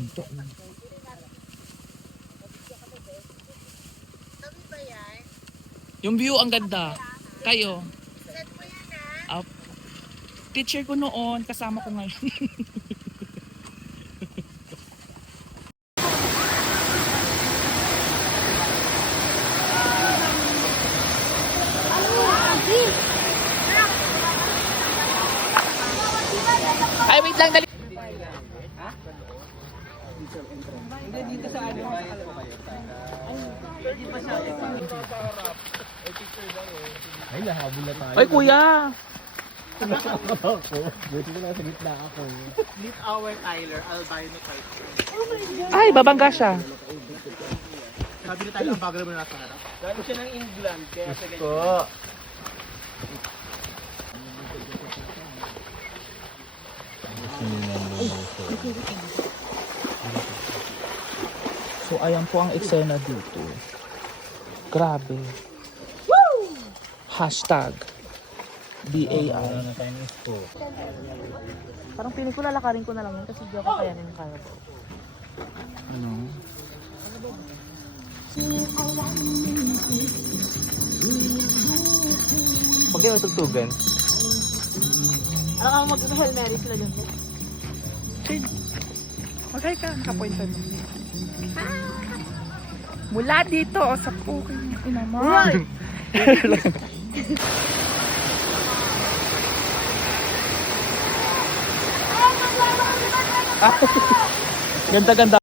Hinto na. Kami ba yan? Yung view ang ganda. Kayo. Set mo yan ha? Teacher ko noon, kasama ko ngayon. Ay, wait lang, dali. Hindi, dito sa ano. Ay, nahabol na tayo. Ay, kuya. Ako. Buti ko lang sa gitna ako. Meet our Tyler, albino type. Ay, babangga siya. Sabi ni Tyler, ang bagal mo na nasa harap. Galing siya ng England, kaya sa ganyan. Ko. So, ayan po ang eksena dito. Grabe. Hashtag BAI. Na tayo ng expo. Parang piling ko lalakarin ko na lang yun kasi di ako kayanin yung kaya ko. Ano? Huwag kayo matugtugan. Alam ka mag-Hail Mary sila dyan po. Magay ka, nakapointan mo. Mula dito, o sa puking inaman. Ganda-ganda.